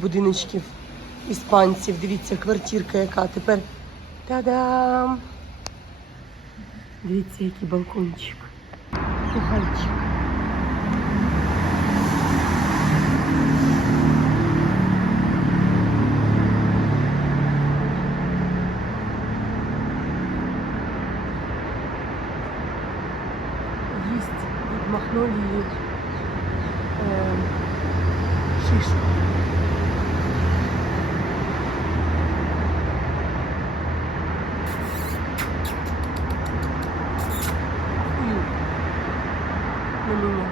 будиночків іспанців. Дивіться, квартирка яка. Тепер та-дам! Дивіться, який балкончик. Кухальчик. Есть від магнолії е, шишка. І на мене.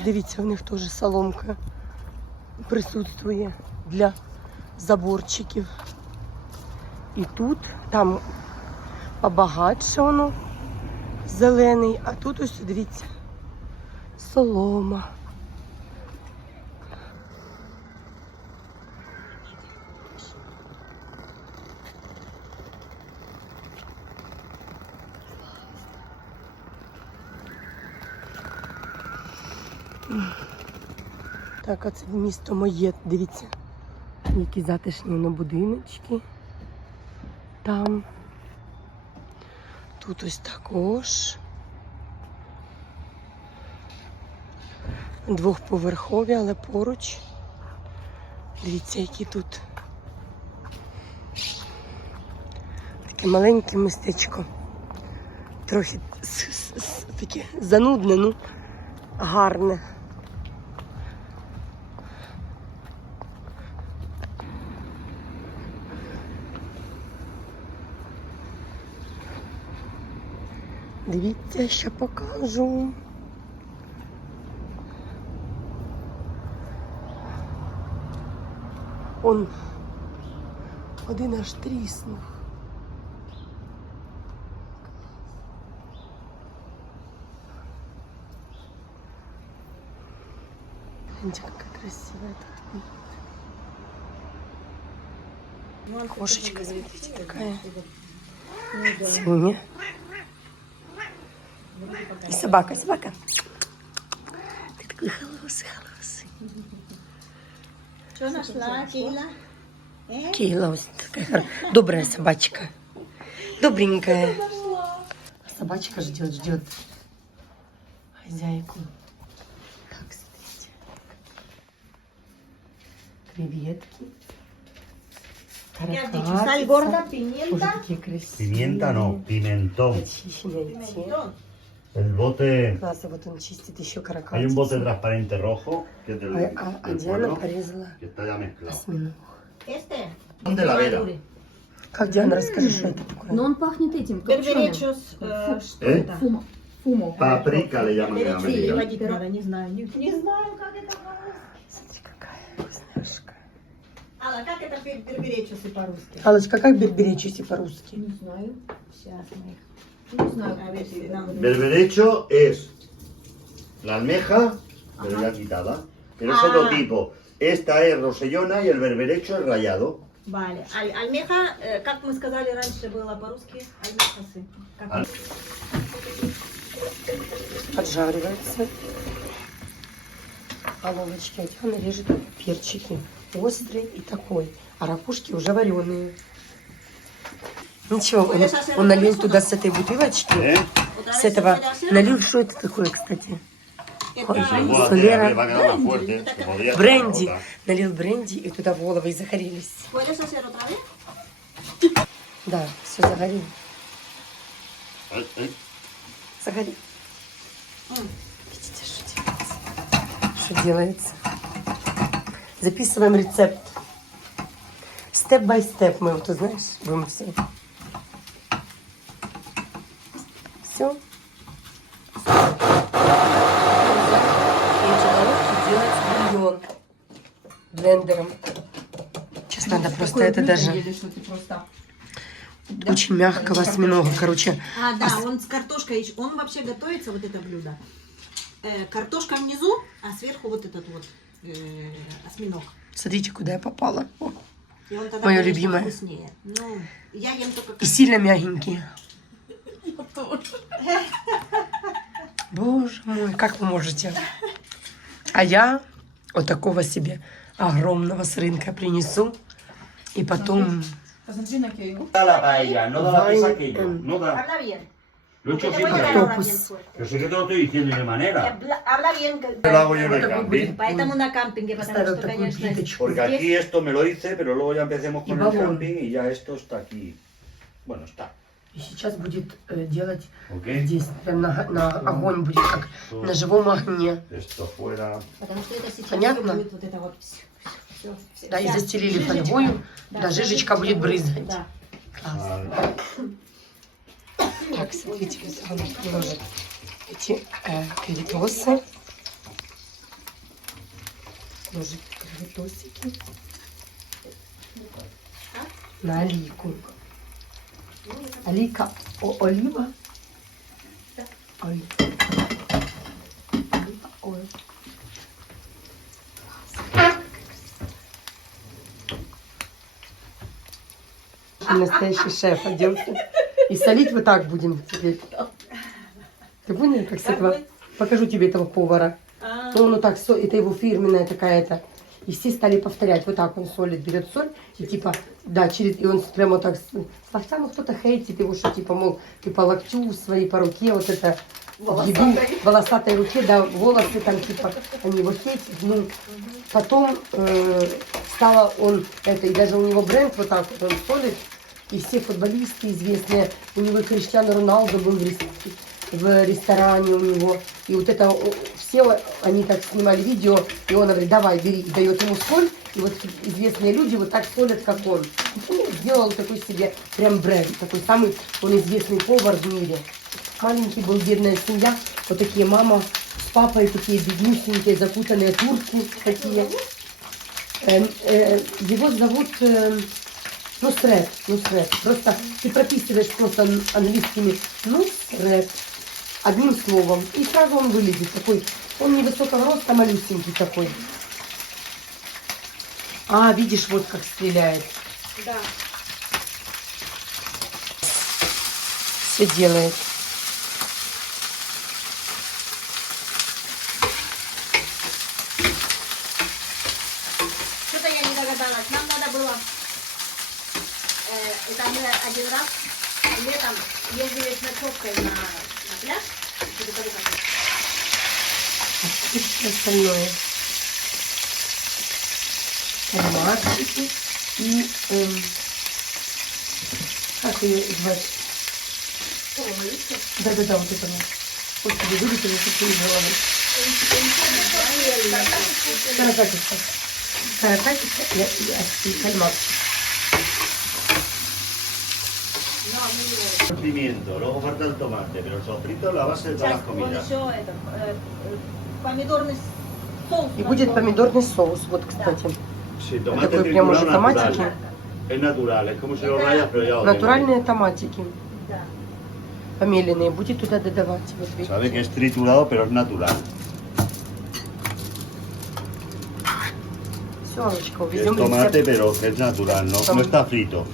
Ось дивіться, в них теж соломка присутствує для заборчиків. І тут, там побагатше воно зелений, а тут ось дивіться солома. Так, а це місто моє, дивіться, які затишні на будиночки. Там. Тут ось також. Двохповерхові, але поруч. Дивіться, які тут. Таке маленьке містечко. Трохи таке занудне, ну гарне. Дивіться, що покажу. Он один аж тріснув. Гляньте, какая красивая тут. Кошечка, смотрите, такая. Синяя. И собака, собака. Ты такой холосый, холосый. Что нашла, Кейла? Э? Кейла ось такая добрая собачка. Добренькая. Собачка ждет, ждет хозяйку. Так, смотрите. Креветки. Я Таракатица. dicho, sal gorda, Боже, pimienta. El bote, Классно, вот он чистит еще hay каракатицу. un bote transparente rojo, que es del, А, а- а del Диана pueblo, порезала que está ya mezclado. осьминог. Este. ¿Dónde la vera? Как Диана, расскажи, что это такое? Но он пахнет этим, копченым. Берберечус, э, что ¿Eh? это? Фумо. Фумо. Paprika le llaman en Берберечус, América. переводить надо, не знаю. Не, не знаю, как это по-русски. Смотри, какая вкусняшка. Алла, как это бер- берберечусы по-русски? Аллочка, как берберечуси по-русски? Не знаю. Сейчас мы их... A ver si нам... Berberecho es la almeja, pero ya quitada, pero es Ah. otro tipo. Esta es rosellona y el berberecho es rayado. Валя. Аль- альмеха, э, как мы сказали раньше, было по-русски, альмехасы. Как Аль- Поджаривается. Головочки, а Диана режет перчики. Острый и такой. А ракушки уже вареные. Ничего, он, он налил туда с этой бутылочки. Otra с этого, налил, что это такое, кстати? Hacer Бренди. otra. Налил бренди и туда головы и загорелись. Да, все загорело. Загорело. М. Видите, что делается? Что делается? Записываем рецепт. Степ бай степ мы вот, знаешь, будем все. Все. делать бульон блендером. Сейчас надо просто это даже Или что ты просто... очень мягкого осьминога, короче. А, да, он с картошкой, он вообще готовится, вот это блюдо. Э, картошка внизу, а сверху вот этот вот э, осьминог. Смотрите, куда я попала. О, И он тогда, конечно, любимое. вкуснее. Ну, я ем только И сильно мягенькие. Боже мой, как вы можете? А я вот такого себе огромного с рынка принесу. И потом... Посмотри на Кейну. Da la paella, no da la Vai, pizza que yo. em. No da. Habla bien. Lo he hecho Te voy a siempre. hablar Octopus. bien fuerte. Pero si que te lo estoy diciendo de manera. Habla, habla bien. que- Lo hago yo en el Вот такой camping. будет Поэтому на кампинге, потому Ставил что, такую конечно, плиточку. Porque здесь- aquí esto me lo hice, pero luego ya empecemos Y con el babón. camping y ya esto está aquí. Bueno, está. И сейчас будет э, делать ¿Ok? здесь, прям на, на огонь будет, как на живом огне. Потому что это сейчас Понятно? будет вот это вот всё, всё, всё, Да, и застелили жижечка. фольгою, да, жижечка будет брызгать. Да. Класс. ah, Так, смотрите, он приложит эти э, кривитосы. Ложит кривитосики на олийку. Олейка, о? Ой. Олива, ой. Настоящий шеф оделся. И солить вот так будем теперь. Ты понял, как сетва? Покажу тебе этого повара. А, он вот так, это его фирменная такая-то. И все стали повторять, вот так он солит, берет соль, и типа, да, через, и он прямо так, с локтями кто-то хейтит его, что типа, мол, ты по локтю своей, по руке, вот это, волосатой, волосатой руке, да, волосы там, типа, они его хейтят, ну, потом э, стало он, это, и даже у него бренд вот так вот, он солит, и все футболисты известные, у него Криштиану Роналду был в, рес- в ресторане у него, и вот это все, они так снимали видео, и он говорит, давай, бери, и дает ему соль, и вот известные люди вот так солят, как он. Он сделал такой себе прям бренд, такой самый он известный повар в мире. Маленький был, бедная семья, вот такие мама с папой, такие беднюсенькие, закутанные турки такие. Э, э, его зовут э, Нусрет, Нусрет. Просто ты прописываешь просто ан- английскими Нусрет одним словом. И сразу он вылезет такой. Он невысокого роста, малюсенький такой. А, видишь, вот как стреляет. да. Все делает. Что-то я не догадалась. Нам надо было... э, это мы один раз летом ездили с ночевкой на, на пляж. Чтобы только- И все остальное. Томатики и... эм, как ее звать? Да-да-да, вот это вот. Господи, вылетело из головы. Каракатица. Каракатица и, и, и кальмар. Pimiento, luego falta el tomate, pero el sofrito es la base de todas Сейчас las он comidas. Э, э, помидорный соус. И будет помидорный соус, вот, кстати. Sí, tomate Такой прям уже томатики. pero Натуральные томатики. Да. Помеленные. Будете туда додавать. Вот видите. Sabe que es triturado, pero es natural. Все, увезем tomate, рецепт. pero que es natural, no, no está frito.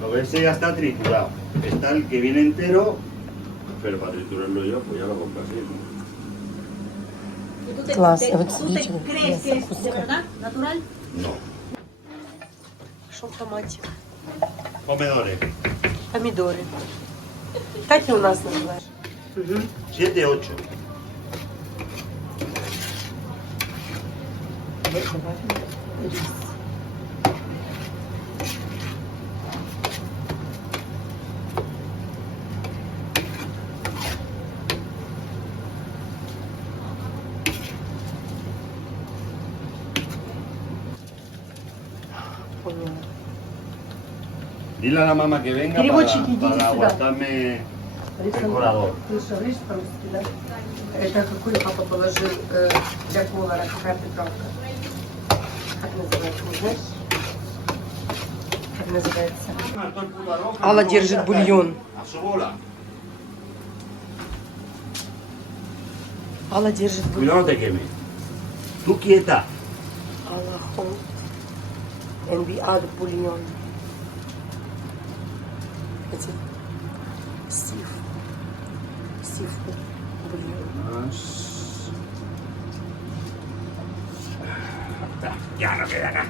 Lo ese ya está triturado. Está el que viene entero, pero para triturarlo yo, pues ya lo compro así. ¿no? И тут, ты- Классно, ты, вот смотрите, вот crees мясо que es de вкусное. verdad natural. No. Пошел томатик. Comedores. Помидоры. Так и у нас называешь. Угу. 7-8. Добавим рис. Поняла. Dile a la mamá que venga para, para el да? Это какой папа положил э, для повара, какая приправка? Как называется, не знаешь? Как называется? Алла держит бульон. Алла держит бульон. No te queme. Tú enviado por León. Sifo. Sifo Bulión. Ya no queda nada.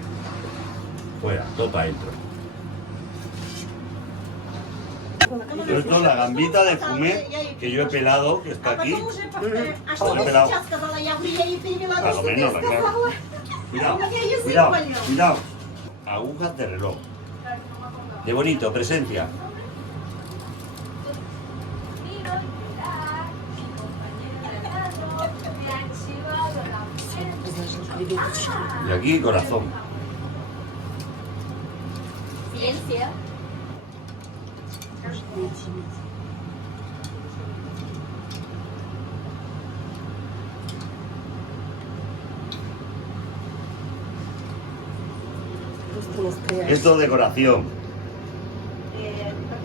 Fuera, topa. Esto es la gambita de fumé que yo he pelado, que está aquí. Lo pelado. A lo agujas de reloj. De bonito, presencia. Y aquí corazón. Ciencia. Esto es decoración.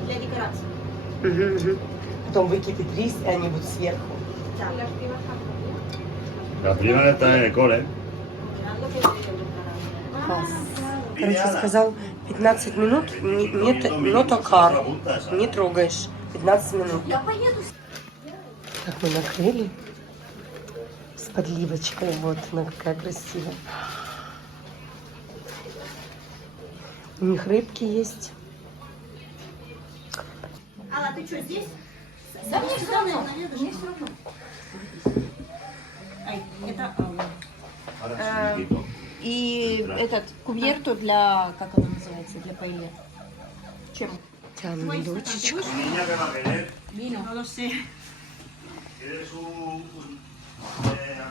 Для декорации. Потом выкипит рис, и они будут сверху. Да. Las primeras están en el cole. Класс. Короче, сказал 15 минут, не, не, но токар. Не трогаешь. 15 минут. Я поеду Так мы накрыли с подливочкой. Вот она какая красивая. У них рыбки есть. Алла, ты что, здесь? Да мне все равно. Мне все равно. Ай, это Алла. Niquito. И этот кубьерту для, как оно называется, для паэльи. Чем? Тяну дочечка. Вино. No lo sé. ¿Quieres un...? un- eh,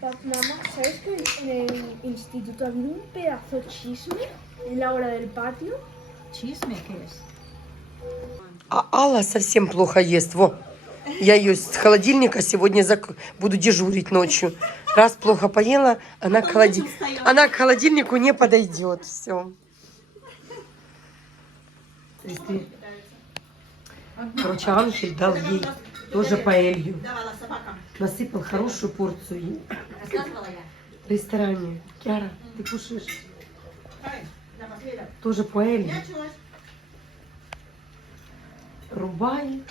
Pap, mamá, ¿sabes que en el instituto había un pedazo de chisme en la hora del patio? Чизме, ¿qué es? А Алла совсем плохо ест. Во. Я ее с холодильника сегодня зак... буду дежурить ночью. Раз плохо поела, она к, холоди- она к холодильнику не подойдет. Все. Короче, Ангель дал ей тоже паэлью. Насыпал хорошую порцию ей. Рассказывала я. В ресторане. Кяра, ты кушаешь? Тоже. Я чулась. Рубает.